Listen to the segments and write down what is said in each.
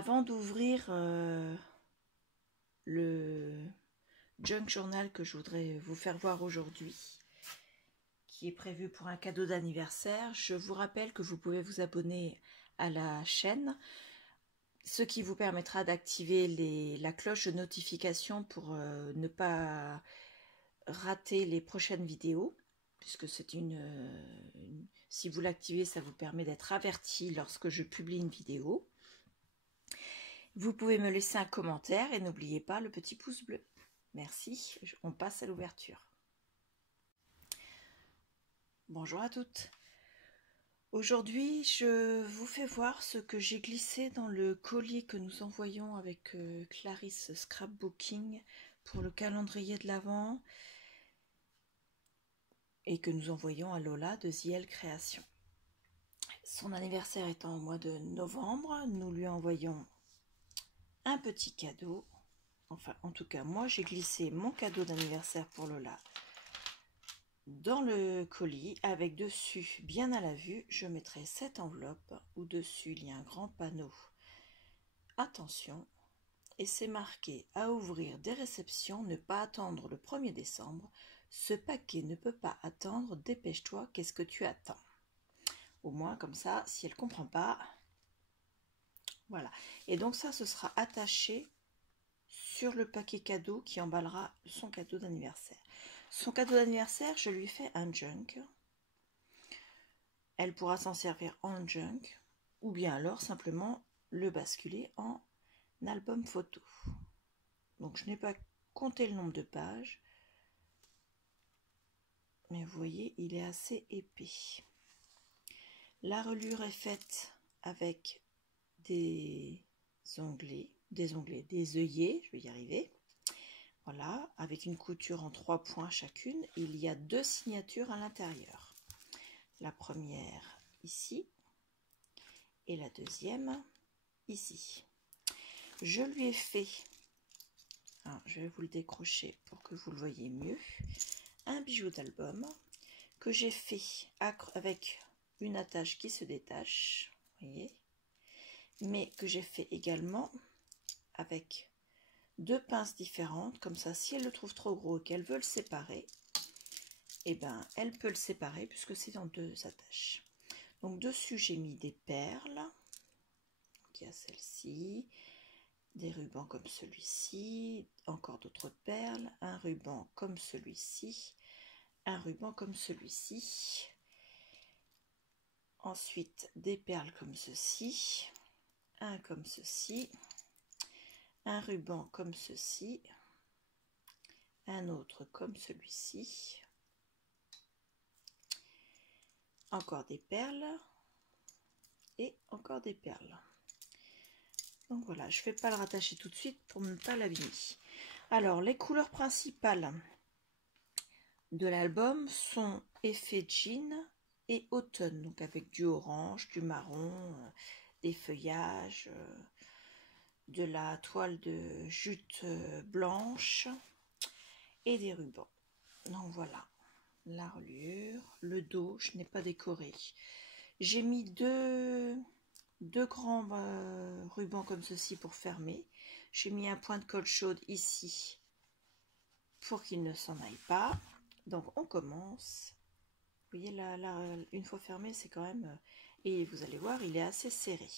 Avant d'ouvrir le junk journal que je voudrais vous faire voir aujourd'hui, qui est prévu pour un cadeau d'anniversaire, je vous rappelle que vous pouvez vous abonner à la chaîne, ce qui vous permettra d'activer la cloche de notification pour ne pas rater les prochaines vidéos, puisque c'est si vous l'activez, ça vous permet d'être averti lorsque je publie une vidéo. Vous pouvez me laisser un commentaire et n'oubliez pas le petit pouce bleu. Merci, on passe à l'ouverture. Bonjour à toutes. Aujourd'hui, je vous fais voir ce que j'ai glissé dans le colis que nous envoyons avec Clarisse Scrapbooking pour le calendrier de l'Avent et que nous envoyons à Lola de The Création. Son anniversaire étant au mois de novembre, nous lui envoyons un petit cadeau. Enfin, en tout cas, moi, j'ai glissé mon cadeau d'anniversaire pour Lola dans le colis, avec dessus, bien à la vue, je mettrai cette enveloppe où dessus, il y a un grand panneau. Attention, et c'est marqué « À ouvrir des réceptions, ne pas attendre le 1er décembre. Ce paquet ne peut pas attendre, dépêche-toi, qu'est-ce que tu attends ?» Au moins, comme ça, si elle ne comprend pas, voilà. Et donc ça, ce sera attaché sur le paquet cadeau qui emballera son cadeau d'anniversaire. Son cadeau d'anniversaire, je lui fais un junk. Elle pourra s'en servir en junk ou bien alors simplement le basculer en album photo. Donc je n'ai pas compté le nombre de pages, mais vous voyez, il est assez épais. La reliure est faite avec des œillets, je vais y arriver. Voilà, avec une couture en 3 points chacune. Il y a 2 signatures à l'intérieur. La première ici et la deuxième ici. Je lui ai fait, je vais vous le décrocher pour que vous le voyez mieux, un bijou d'album que j'ai fait avec une attache qui se détache, vous voyez, mais que j'ai fait également avec 2 pinces différentes, comme ça si elle le trouve trop gros et qu'elle veut le séparer, et ben elle peut le séparer puisque c'est en 2 attaches. Donc dessus j'ai mis des perles, il y a celle-ci, des rubans comme celui-ci, encore d'autres perles, un ruban comme celui-ci, un ruban comme celui-ci, ensuite des perles comme ceci, un comme ceci, un ruban comme ceci, un autre comme celui-ci, encore des perles et encore des perles. Donc voilà, je ne vais pas le rattacher tout de suite pour ne pas l'abîmer. Alors, les couleurs principales de l'album sont effet jean et automne, donc avec du orange, du marron, des feuillages, de la toile de jute blanche et des rubans. Donc voilà, la reliure, le dos, je n'ai pas décoré. J'ai mis deux grands rubans comme ceci pour fermer. J'ai mis un point de colle chaude ici pour qu'il ne s'en aille pas. Donc on commence. Vous voyez là, une fois fermé, c'est quand même... et vous allez voir, il est assez serré.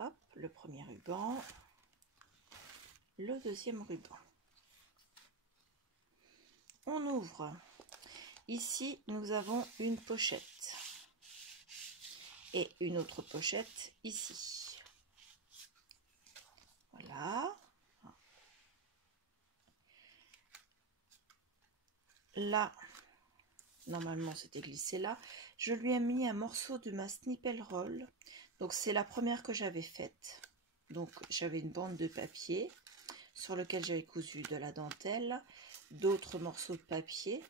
Hop, le premier ruban. Le deuxième ruban. On ouvre. Ici, nous avons une pochette. Et une autre pochette ici. Voilà. Là, normalement c'était glissé là. Je lui ai mis un morceau de ma Snipple Roll. Donc c'est la première que j'avais faite. Donc j'avais une bande de papier sur lequel j'avais cousu de la dentelle, d'autres morceaux de papier,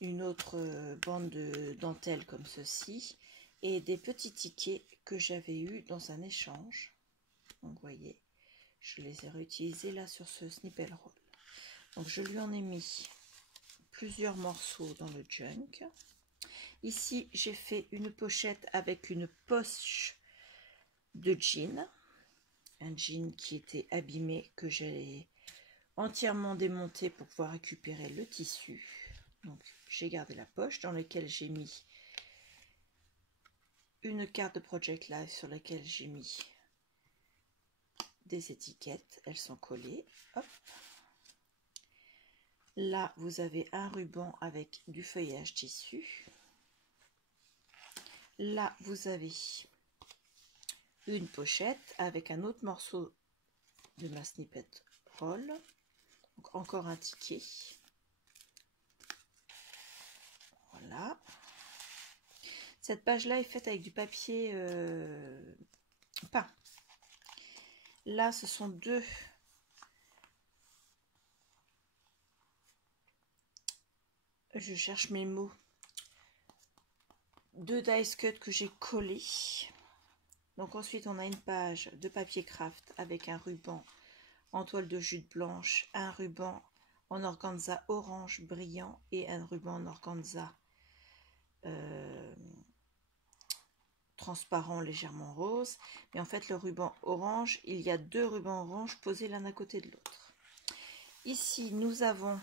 une autre bande de dentelle comme ceci, et des petits tickets que j'avais eu dans un échange. Donc vous voyez, je les ai réutilisés là sur ce Snipple Roll. Donc je lui en ai mis plusieurs morceaux dans le junk. Ici j'ai fait une pochette avec une poche de jean. Un jean qui était abîmé, que j'ai entièrement démonté pour pouvoir récupérer le tissu. Donc j'ai gardé la poche dans laquelle j'ai mis une carte de Project Life sur laquelle j'ai mis des étiquettes. Elles sont collées. Hop. Là, vous avez un ruban avec du feuillage tissu. Là, vous avez une pochette avec un autre morceau de ma snippet roll. Donc, encore un ticket. Voilà. Cette page-là est faite avec du papier peint. Là, ce sont deux. Je cherche mes mots. Deux dice cut que j'ai collés. Donc ensuite, on a une page de papier craft avec un ruban en toile de jute blanche, un ruban en organza orange brillant et un ruban en organza transparent légèrement rose. Mais en fait, le ruban orange, il y a deux rubans orange posés l'un à côté de l'autre. Ici, nous avons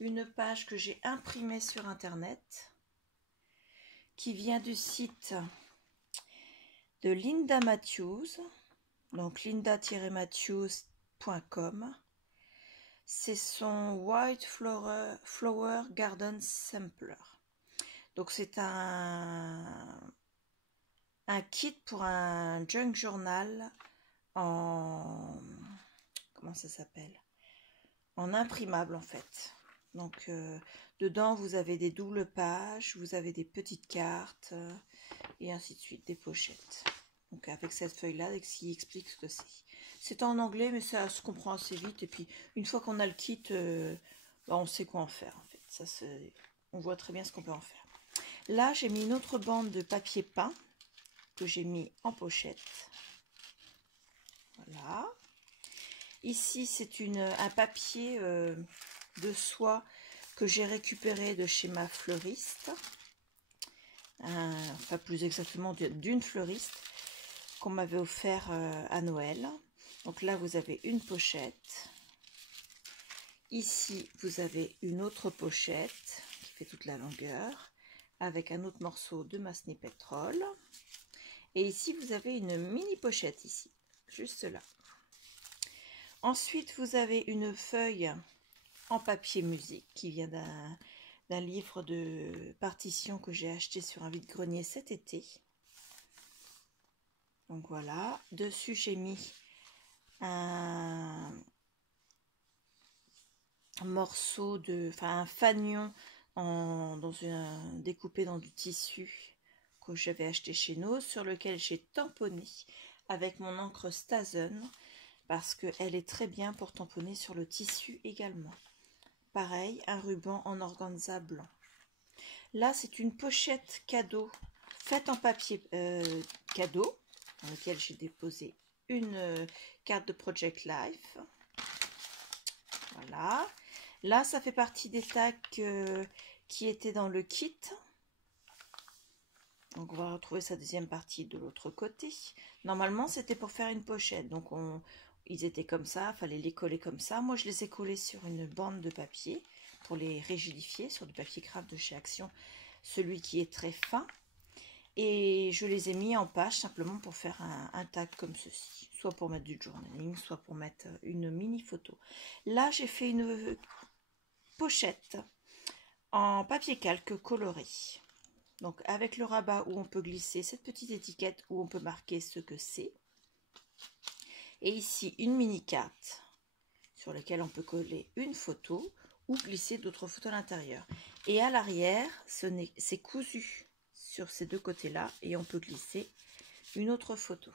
une page que j'ai imprimée sur internet qui vient du site de Linda Matthews, donc linda-matthews.com. C'est son White Flower Garden Sampler. Donc c'est un kit pour un junk journal en, comment ça s'appelle, en imprimable en fait. Donc dedans vous avez des doubles pages, vous avez des petites cartes et ainsi de suite, des pochettes. Donc avec cette feuille là, qui explique ce que c'est. C'est en anglais mais ça se comprend assez vite, et puis une fois qu'on a le kit, on sait quoi en faire en fait. Ça, on voit très bien ce qu'on peut en faire. Là j'ai mis une autre bande de papier peint que j'ai mis en pochette. Voilà. Ici c'est un papier de soie que j'ai récupéré de chez ma fleuriste, enfin plus exactement d'une fleuriste qu'on m'avait offert à Noël. Donc là vous avez une pochette, ici vous avez une autre pochette qui fait toute la longueur avec un autre morceau de ma snippet roll, et ici vous avez une mini pochette ici, juste là. Ensuite vous avez une feuille en papier musique qui vient d'un livre de partition que j'ai acheté sur un vide-grenier cet été. Donc voilà, dessus j'ai mis un morceau un fanion découpé dans du tissu que j'avais acheté chez nous, sur lequel j'ai tamponné avec mon encre Stazen parce qu'elle est très bien pour tamponner sur le tissu également. Pareil, un ruban en organza blanc. Là, c'est une pochette cadeau faite en papier cadeau, dans laquelle j'ai déposé une carte de Project Life. Voilà. Là, ça fait partie des tags qui étaient dans le kit. Donc, on va retrouver sa deuxième partie de l'autre côté. Normalement, c'était pour faire une pochette. Donc, ils étaient comme ça, il fallait les coller comme ça. Moi, je les ai collés sur une bande de papier pour les rigidifier, sur du papier craft de chez Action, celui qui est très fin. Et je les ai mis en page simplement pour faire un tag comme ceci, soit pour mettre du journaling, soit pour mettre une mini photo. Là, j'ai fait une pochette en papier calque coloré. Donc avec le rabat où on peut glisser cette petite étiquette où on peut marquer ce que c'est. Et ici une mini carte sur laquelle on peut coller une photo ou glisser d'autres photos à l'intérieur. Et à l'arrière, c'est cousu sur ces deux côtés-là et on peut glisser une autre photo.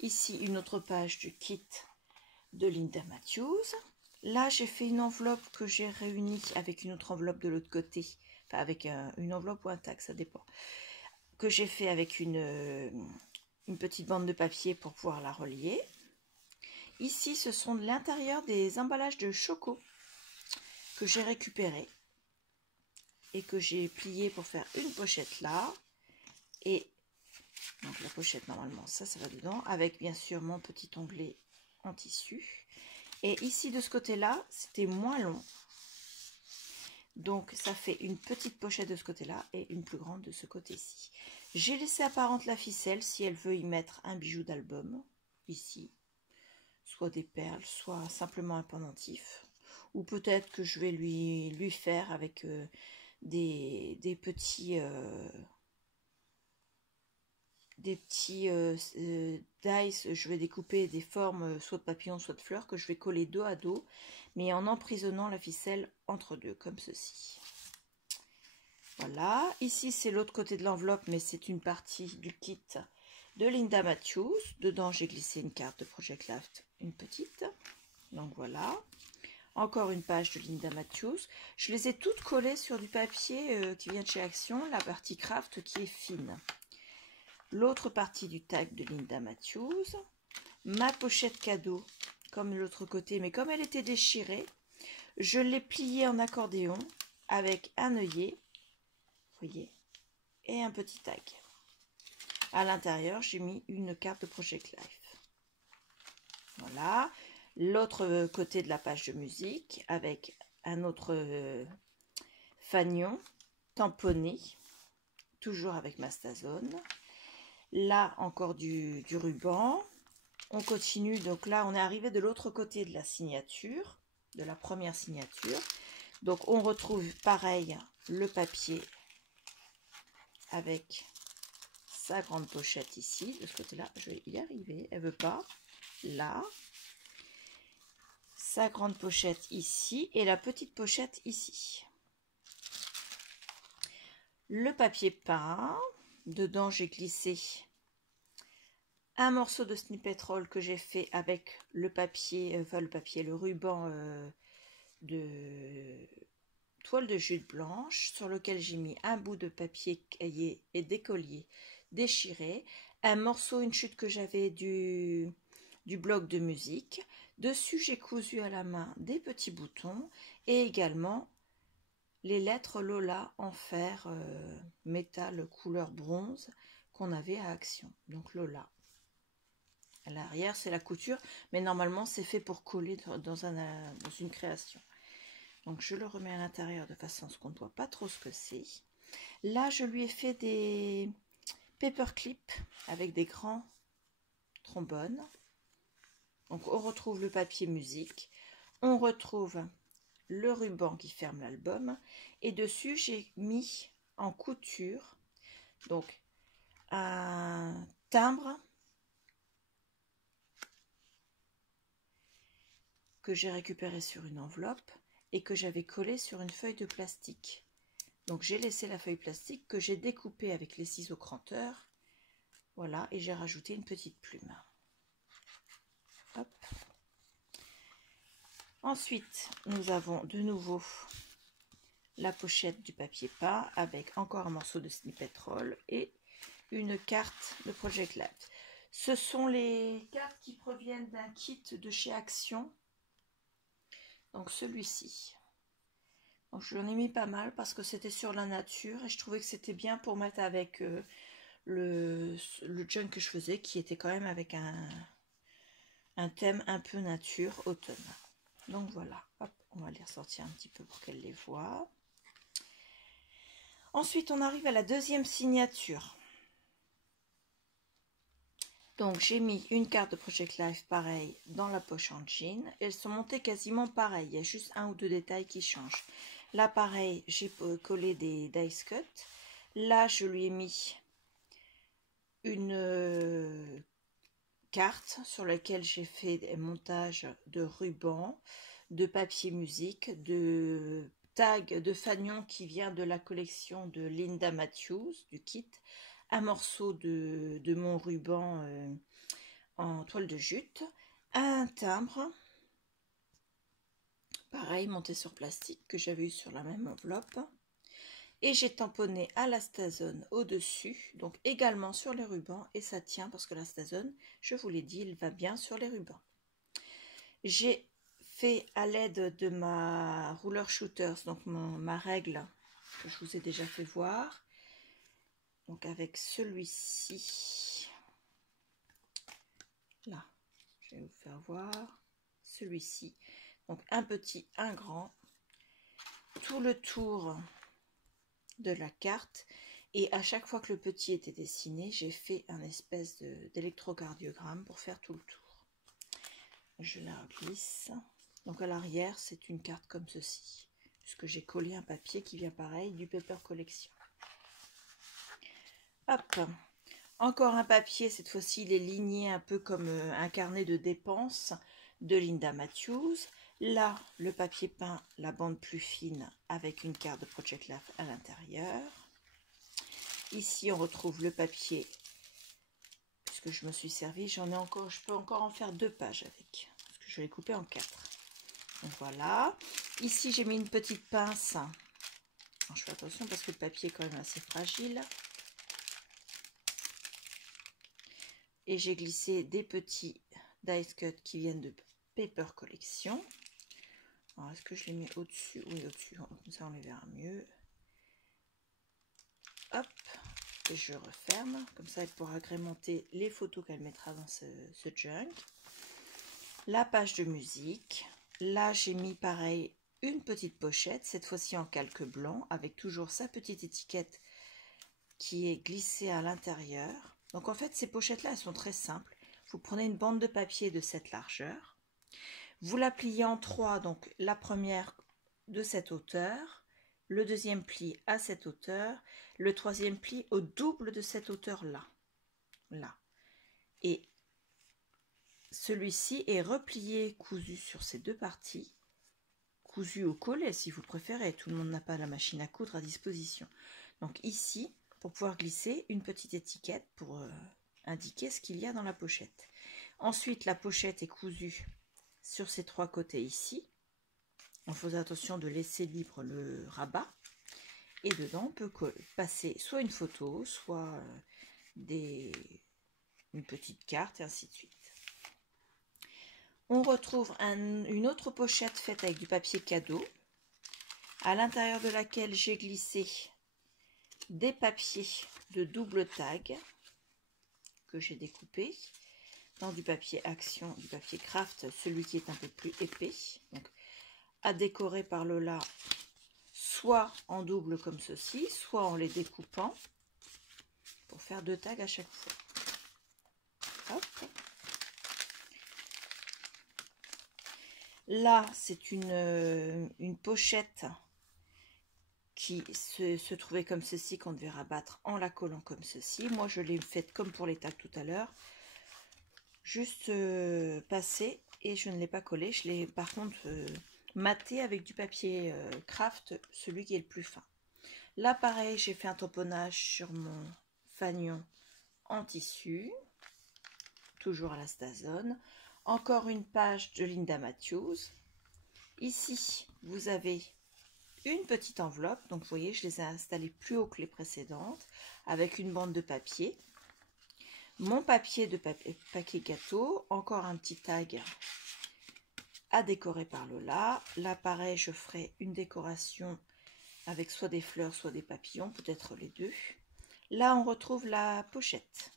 Ici, une autre page du kit de Linda Matthews. Là, j'ai fait une enveloppe que j'ai réunie avec une autre enveloppe de l'autre côté. Enfin, avec une enveloppe ou un tag, ça dépend. Que j'ai fait avec une petite bande de papier pour pouvoir la relier. Ici, ce sont de l'intérieur des emballages de choco que j'ai récupérés et que j'ai plié pour faire une pochette là. Et Donc la pochette, normalement, ça va dedans, avec bien sûr mon petit onglet en tissu. Et ici, de ce côté-là, c'était moins long. Donc ça fait une petite pochette de ce côté-là et une plus grande de ce côté-ci. J'ai laissé apparente la ficelle si elle veut y mettre un bijou d'album, ici. Soit des perles, soit simplement un pendentif. Ou peut-être que je vais lui faire avec des petits dice. Je vais découper des formes soit de papillons, soit de fleurs que je vais coller dos à dos, mais en emprisonnant la ficelle entre deux, comme ceci. Voilà, ici c'est l'autre côté de l'enveloppe, mais c'est une partie du kit de Linda Matthews. Dedans j'ai glissé une carte de Project Loft, une petite. Donc voilà, encore une page de Linda Matthews. Je les ai toutes collées sur du papier qui vient de chez Action, la partie craft qui est fine. L'autre partie du tag de Linda Matthews. Ma pochette cadeau, comme de l'autre côté, mais comme elle était déchirée, je l'ai pliée en accordéon avec un œillet. Voyez, et un petit tag. À l'intérieur, j'ai mis une carte de Project Life. Voilà. L'autre côté de la page de musique avec un autre fanion tamponné, toujours avec ma Stazone. Là, encore du ruban. On continue. Donc là, on est arrivé de l'autre côté de la signature, de la première signature. Donc, on retrouve pareil le papier avec sa grande pochette ici. De ce côté-là, je vais y arriver. Elle veut pas. Là. Sa grande pochette ici. Et la petite pochette ici. Le papier peint. Dedans, j'ai glissé un morceau de snippet roll que j'ai fait avec le papier, le ruban de toile de jute blanche, sur lequel j'ai mis un bout de papier cahier et d'écolier déchiré, un morceau, une chute que j'avais du bloc de musique. Dessus, j'ai cousu à la main des petits boutons et également les lettres Lola en fer métal couleur bronze qu'on avait à Action. Donc Lola. À l'arrière, c'est la couture, mais normalement, c'est fait pour coller dans une création. Donc, je le remets à l'intérieur de façon à ce qu'on ne voit pas trop ce que c'est. Là, je lui ai fait des paperclips avec des grands trombones. Donc, on retrouve le papier musique. On retrouve le ruban qui ferme l'album. Et dessus, j'ai mis en couture donc un timbre que j'ai récupéré sur une enveloppe et que j'avais collé sur une feuille de plastique. Donc j'ai laissé la feuille plastique que j'ai découpée avec les ciseaux cranteurs. Voilà, et j'ai rajouté une petite plume. Hop. Ensuite, nous avons de nouveau la pochette du papier peint avec encore un morceau de snippet roll et une carte de Project Lab. Ce sont les cartes qui proviennent d'un kit de chez Action. Donc celui-ci. Donc je l'en ai mis pas mal parce que c'était sur la nature et je trouvais que c'était bien pour mettre avec le junk que je faisais qui était quand même avec un thème un peu nature automne. Donc voilà, hop, on va les ressortir un petit peu pour qu'elle les voit. Ensuite, on arrive à la deuxième signature. Donc j'ai mis une carte de Project Life pareil dans la poche en jean. Elles sont montées quasiment pareil. Il y a juste un ou deux détails qui changent. Là pareil, j'ai collé des dice cut. Là je lui ai mis une carte sur laquelle j'ai fait des montages de rubans, de papier musique, de tag de fanion qui vient de la collection de Linda Matthews, du kit. Un morceau de mon ruban en toile de jute, un timbre, pareil monté sur plastique que j'avais eu sur la même enveloppe, et j'ai tamponné à la Stazone au-dessus, donc également sur les rubans, et ça tient parce que la Stazone, je vous l'ai dit, il va bien sur les rubans. J'ai fait à l'aide de ma rouleur shooters, donc ma règle que je vous ai déjà fait voir, Donc avec celui-ci, là, je vais vous faire voir celui-ci. Donc un petit, un grand, tout le tour de la carte. Et à chaque fois que le petit était dessiné, j'ai fait un espèce d'électrocardiogramme pour faire tout le tour. Je la glisse. Donc à l'arrière, c'est une carte comme ceci, puisque j'ai collé un papier qui vient pareil du Paper Collection. Hop, encore un papier, cette fois-ci il est ligné un peu comme un carnet de dépenses de Linda Matthews. Là, le papier peint, la bande plus fine avec une carte de Project Life à l'intérieur. Ici, on retrouve le papier, puisque je me suis servi, j'en ai encore, je peux encore en faire 2 pages avec, parce que je l'ai coupé en 4. Donc voilà. Ici, j'ai mis une petite pince. Alors, je fais attention parce que le papier est quand même assez fragile. Et j'ai glissé des petits dice cut qui viennent de Paper Collection. Alors, est-ce que je les mets au-dessus? Oui, au-dessus, comme ça on les verra mieux. Hop, et je referme, comme ça elle pourra agrémenter les photos qu'elle mettra dans ce junk. La page de musique, là j'ai mis pareil une petite pochette, cette fois-ci en calque blanc, avec toujours sa petite étiquette qui est glissée à l'intérieur. Donc en fait ces pochettes là elles sont très simples. Vous prenez une bande de papier de cette largeur, vous la pliez en 3, donc la première de cette hauteur, le deuxième pli à cette hauteur, le troisième pli au double de cette hauteur là. Et celui-ci est replié, cousu sur ces 2 parties, cousu au collet si vous préférez, tout le monde n'a pas la machine à coudre à disposition. Donc ici, pour pouvoir glisser une petite étiquette pour indiquer ce qu'il y a dans la pochette. Ensuite, la pochette est cousue sur ces 3 côtés ici, en faisant attention de laisser libre le rabat. Et dedans, on peut passer soit une photo, soit une petite carte, et ainsi de suite. On retrouve une autre pochette faite avec du papier cadeau, à l'intérieur de laquelle j'ai glissé des papiers de double tag que j'ai découpé dans du papier action, du papier craft, celui qui est un peu plus épais. Donc, à décorer par le là, soit en double comme ceci, soit en les découpant pour faire 2 tags à chaque fois. Hop. Là, c'est une pochette qui se trouvait comme ceci, qu'on devait rabattre en la collant comme ceci. Moi, je l'ai faite comme pour les tags tout à l'heure. Juste passée et je ne l'ai pas collée. Je l'ai par contre maté avec du papier craft, celui qui est le plus fin. Là, pareil, j'ai fait un tamponnage sur mon fanion en tissu, toujours à la Stazone. Encore une page de Linda Matthews. Ici, vous avez une petite enveloppe. Donc, vous voyez, je les ai installées plus haut que les précédentes, avec une bande de papier. Mon papier de paquet gâteau, encore un petit tag à décorer par le là. Là, pareil, je ferai une décoration avec soit des fleurs, soit des papillons, peut-être les deux. Là, on retrouve la pochette.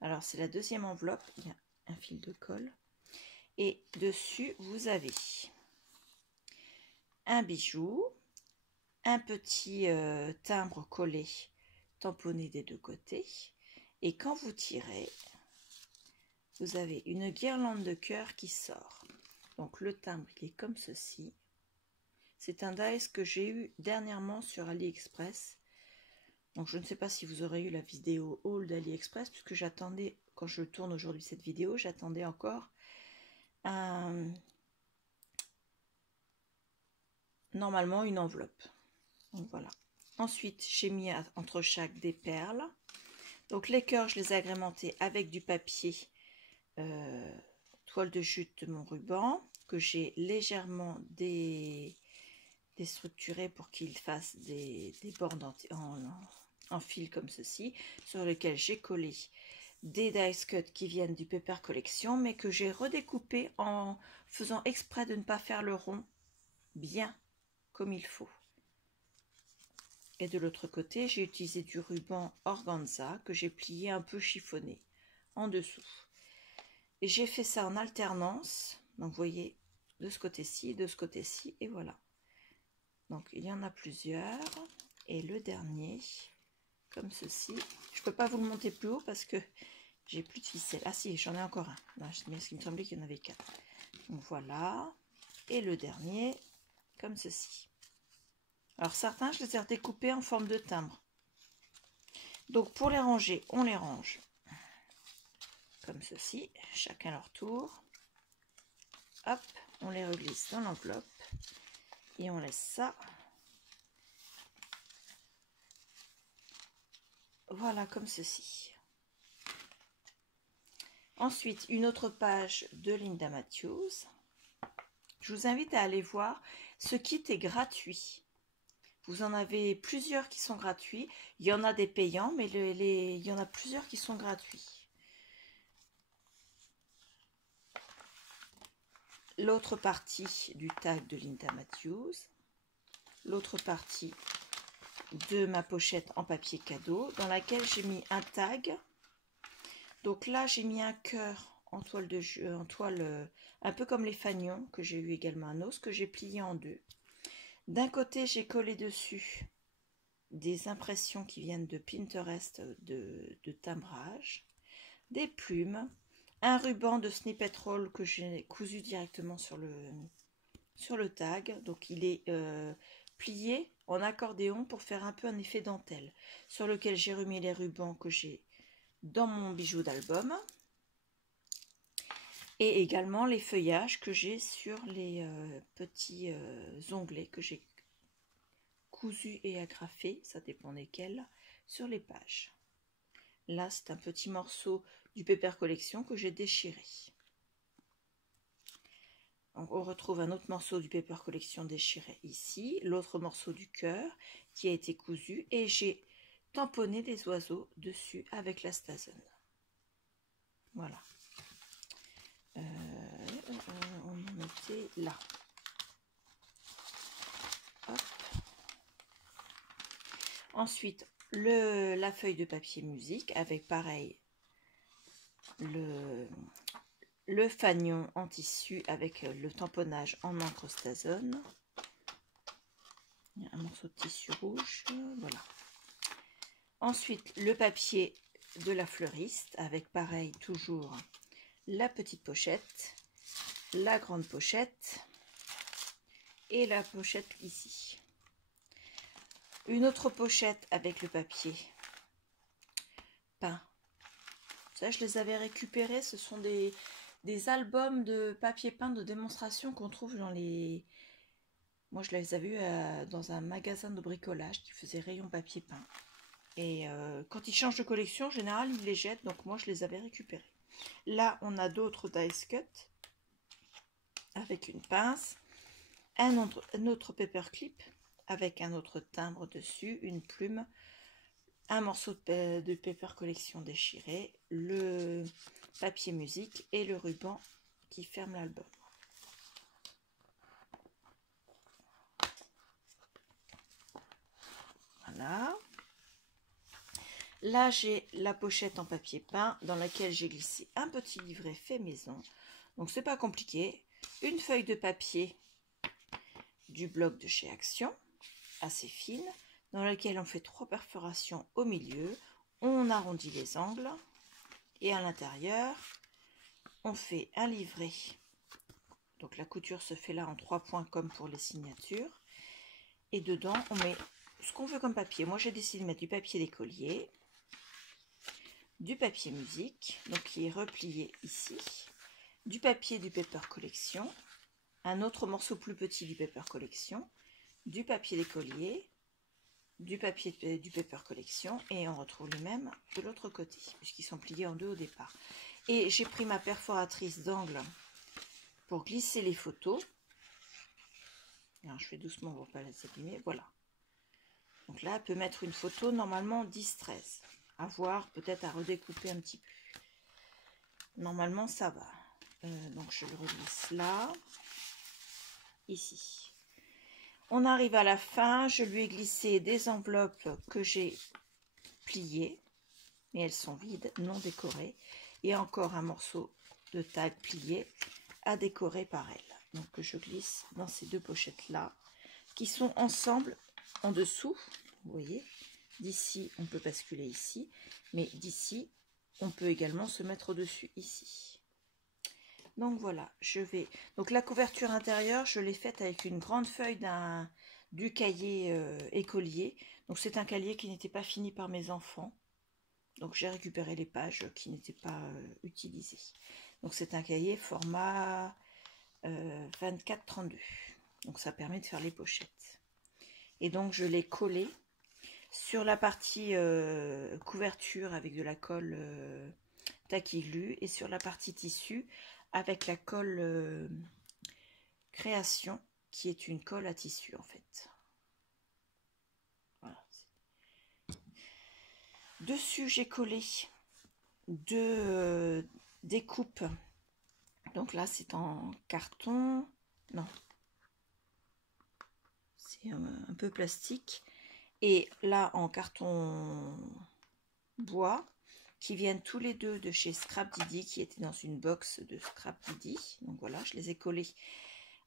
Alors, c'est la deuxième enveloppe. Il y a un fil de colle. Et dessus, vous avez un bijou, un petit timbre collé, tamponné des 2 côtés. Et quand vous tirez, vous avez une guirlande de cœur qui sort. Donc le timbre, il est comme ceci. C'est un dice que j'ai eu dernièrement sur AliExpress. Donc je ne sais pas si vous aurez eu la vidéo haul d'AliExpress, puisque j'attendais, quand je tourne aujourd'hui cette vidéo, j'attendais encore normalement une enveloppe. Donc voilà. Ensuite, j'ai mis entre chaque des perles. Donc les cœurs, je les ai agrémentés avec du papier toile de jute de mon ruban, que j'ai légèrement déstructuré pour qu'il fasse des bords en fil comme ceci, sur lesquels j'ai collé des dice cut qui viennent du Paper Collection, mais que j'ai redécoupé en faisant exprès de ne pas faire le rond bien comme il faut. Et de l'autre côté, j'ai utilisé du ruban organza que j'ai plié un peu chiffonné en dessous. Et j'ai fait ça en alternance. Donc vous voyez, de ce côté-ci, de ce côté-ci, et voilà. Donc il y en a plusieurs. Et le dernier, comme ceci. Je ne peux pas vous le monter plus haut parce que j'ai plus de ficelle. Ah si, j'en ai encore un. Là, mais il me semblait qu'il y en avait 4. Donc voilà. Et le dernier, comme ceci. Alors certains, je les ai redécoupés en forme de timbre. Donc pour les ranger, on les range comme ceci, chacun leur tour. Hop, on les reglisse dans l'enveloppe et on laisse ça. Voilà, comme ceci. Ensuite, une autre page de Linda Matthews. Je vous invite à aller voir. Ce kit est gratuit. Vous en avez plusieurs qui sont gratuits. Il y en a des payants, mais il y en a plusieurs qui sont gratuits. L'autre partie du tag de Linda Matthews. L'autre partie de ma pochette en papier cadeau dans laquelle j'ai mis un tag. Donc là, j'ai mis un cœur en toile de jeu, en toile un peu comme les fanions que j'ai eu également un os que j'ai plié en deux. D'un côté, j'ai collé dessus des impressions qui viennent de Pinterest de timbrage, des plumes, un ruban de snippet roll que j'ai cousu directement sur le tag. Donc il est plié en accordéon pour faire un peu un effet dentelle, sur lequel j'ai remis les rubans que j'ai dans mon bijou d'album et également les feuillages que j'ai sur les petits onglets que j'ai cousus et agrafés, ça dépend desquels, sur les pages. Là, c'est un petit morceau du Paper Collection que j'ai déchiré. Donc, on retrouve un autre morceau du Paper Collection déchiré ici, l'autre morceau du cœur qui a été cousu et j'ai tamponné des oiseaux dessus avec la Stazen. Voilà. On en était là. Hop. Ensuite, la feuille de papier musique avec pareil le fanion en tissu avec le tamponnage en encre Stazen. Il y a un morceau de tissu rouge, voilà. Ensuite, le papier de la fleuriste avec pareil toujours la petite pochette, la grande pochette et la pochette ici. Une autre pochette avec le papier peint. Ça, je les avais récupérés. Ce sont des albums de papier peint de démonstration qu'on trouve dans les... Moi, je les avais vus dans un magasin de bricolage qui faisait rayon papier peint. Et quand ils changent de collection, en général, ils les jettent. Donc, moi, je les avais récupérés. Là, on a d'autres dice cut avec une pince. Un autre paperclip avec un autre timbre dessus, une plume, un morceau de Paper Collection déchiré, le papier musique et le ruban qui ferme l'album. Voilà. Là, j'ai la pochette en papier peint dans laquelle j'ai glissé un petit livret fait maison. Donc, c'est pas compliqué. Une feuille de papier du bloc de chez Action, assez fine, dans laquelle on fait 3 perforations au milieu. On arrondit les angles et à l'intérieur, on fait un livret. Donc, la couture se fait là en 3 points comme pour les signatures. Et dedans, on met ce qu'on veut comme papier. Moi, j'ai décidé de mettre du papier d'écolier, du papier musique, donc qui est replié ici, du papier du Paper Collection, un autre morceau plus petit du Paper Collection, du papier d'écolier, du papier du Paper Collection, et on retrouve les mêmes de l'autre côté, puisqu'ils sont pliés en deux au départ. Et j'ai pris ma perforatrice d'angle pour glisser les photos. Alors, je fais doucement pour ne pas les abîmer, voilà. Donc là, elle peut mettre une photo normalement 10-13. À voir, peut-être à redécouper un petit peu. Normalement, ça va. Donc, je le reglisse là, ici. On arrive à la fin, je lui ai glissé des enveloppes que j'ai pliées, mais elles sont vides, non décorées, et encore un morceau de tag plié à décorer par elle. Donc je glisse dans ces deux pochettes là, qui sont ensemble en dessous, vous voyez. D'ici, on peut basculer ici, mais d'ici, on peut également se mettre au-dessus ici. Donc voilà, je vais... Donc la couverture intérieure, je l'ai faite avec une grande feuille du cahier écolier. Donc c'est un cahier qui n'était pas fini par mes enfants. Donc j'ai récupéré les pages qui n'étaient pas utilisées. Donc c'est un cahier format 24-32. Donc ça permet de faire les pochettes. Et donc je l'ai collé sur la partie couverture avec de la colle taquiglu et sur la partie tissu avec la colle création qui est une colle à tissu en fait. Voilà. Dessus j'ai collé deux découpes. Donc là c'est en carton, non, c'est un peu plastique. Et là en carton bois, qui viennent tous les deux de chez Scrap Didi, qui étaient dans une box de Scrap Didi. Donc voilà, je les ai collés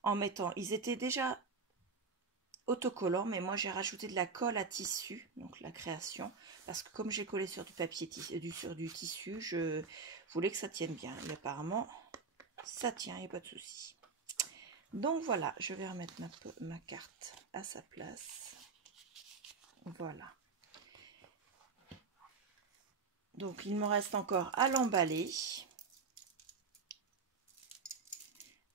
en mettant, ils étaient déjà autocollants, mais moi j'ai rajouté de la colle à tissu, donc la création, parce que comme j'ai collé sur du papier sur du tissu, je voulais que ça tienne bien. Et apparemment, ça tient, il n'y a pas de souci. Donc voilà, je vais remettre ma carte à sa place. Voilà. Donc il me reste encore à l'emballer,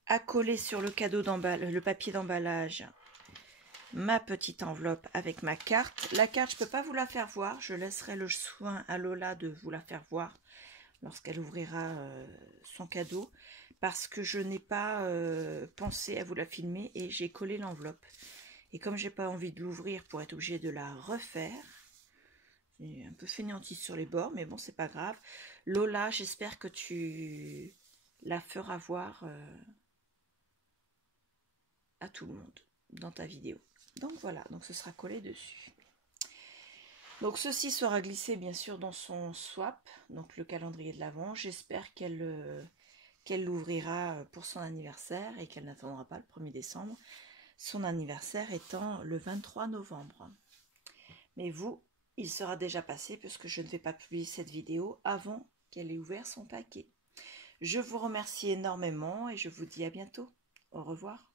à coller sur le cadeau d'emballage, le papier d'emballage, ma petite enveloppe avec ma carte. La carte, je ne peux pas vous la faire voir, je laisserai le soin à Lola de vous la faire voir lorsqu'elle ouvrira son cadeau, parce que je n'ai pas pensé à vous la filmer et j'ai collé l'enveloppe. Et comme j'ai pas envie de l'ouvrir pour être obligée de la refaire, un peu fainéantiste sur les bords, mais bon, c'est pas grave. Lola, j'espère que tu la feras voir à tout le monde dans ta vidéo. Donc voilà, donc ce sera collé dessus. Donc ceci sera glissé bien sûr dans son swap, donc le calendrier de l'Avent. J'espère qu'elle l'ouvrira pour son anniversaire et qu'elle n'attendra pas le 1er décembre. Son anniversaire étant le 23 novembre. Mais vous, il sera déjà passé puisque je ne vais pas publier cette vidéo avant qu'elle ait ouvert son paquet. Je vous remercie énormément et je vous dis à bientôt. Au revoir.